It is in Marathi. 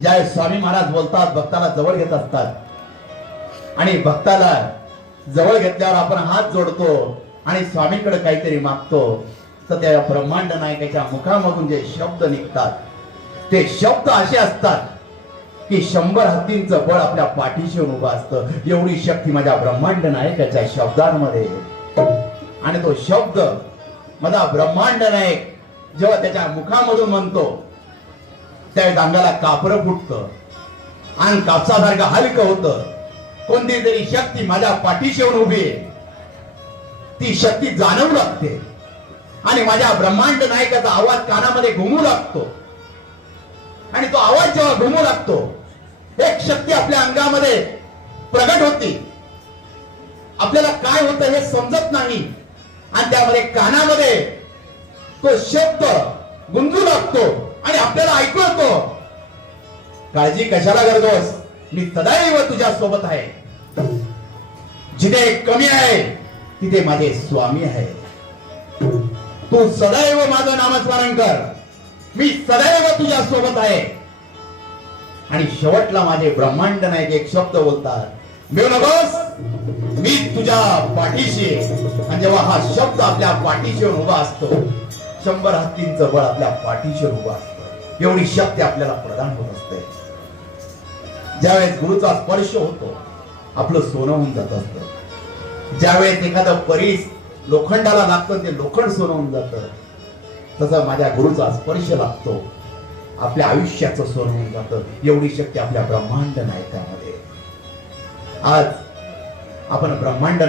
ज्या स्वामी महाराज बोलतात भक्ताला जवळ घेत असतात आणि भक्ताला जवळ घेतल्यावर आपण हात जोडतो आणि स्वामींकडे काहीतरी मागतो तर त्या ब्रह्मांड नायकाच्या मुखामधून जे शब्द निघतात ते शब्द असे असतात की 100 हत्तींचं बळ आपल्या पाठीशी उभं असतं. एवढी शक्ती माझ्या ब्रह्मांड नायकाच्या शब्दांमध्ये. आणि तो शब्द माझा ब्रह्मांड नायक जेव्हा त्याच्या मुखामधून म्हणतो त्या अंगाला कापरं फुटतं आणि कापसासारखं हलकं होतं. कोणती तरी शक्ती माझ्या पाठीशी येऊन उभी आहे. ती शक्ती जाणवू लागते आणि माझ्या ब्रह्मांड नायकाचा आवाज कानामध्ये घुमू लागतो. आणि तो आवाज जेव्हा घुमू लागतो एक शक्ती आपल्या अंगामध्ये प्रगट होती. आपल्याला काय होतं हे समजत नाही आणि त्यामध्ये कानामध्ये तो शब्द गुंजू लागतो आणि आपल्याला ऐकू येतो, काळजी कशाला करतोस, मी सदैव तुझ्या सोबत आहे. जिथे कमी आहे तिथे माझे स्वामी आहे. तू सदैव माझं नामस्मरण कर, मी सदैव तुझ्या सोबत आहे. आणि शेवटला माझे ब्रह्मांड नायक एक शब्द बोलतात, मिळू नकोस, मी तुझ्या पाठीशी. आणि जेव्हा हा शब्द आपल्या पाठीशी उभा असतो 100 हत्तींचं बळ आपल्या पाठीशी उभं असतं. एवढी शक्ती आपल्याला प्रदान होत असते. ज्यावेळेस गुरुचा स्पर्श होतो आपलं सोनं होऊन जात असतं. ज्यावेळेस एखादं परीस लोखंडाला लागतं ते लोखंड सोनं होऊन जातं. तसं माझ्या गुरुचा स्पर्श लागतो आपल्या आयुष्याचं सोनं होऊन जातं. एवढी शक्ती आपल्या ब्रह्मांड नायकामध्ये. आज आपण ब्रह्मांड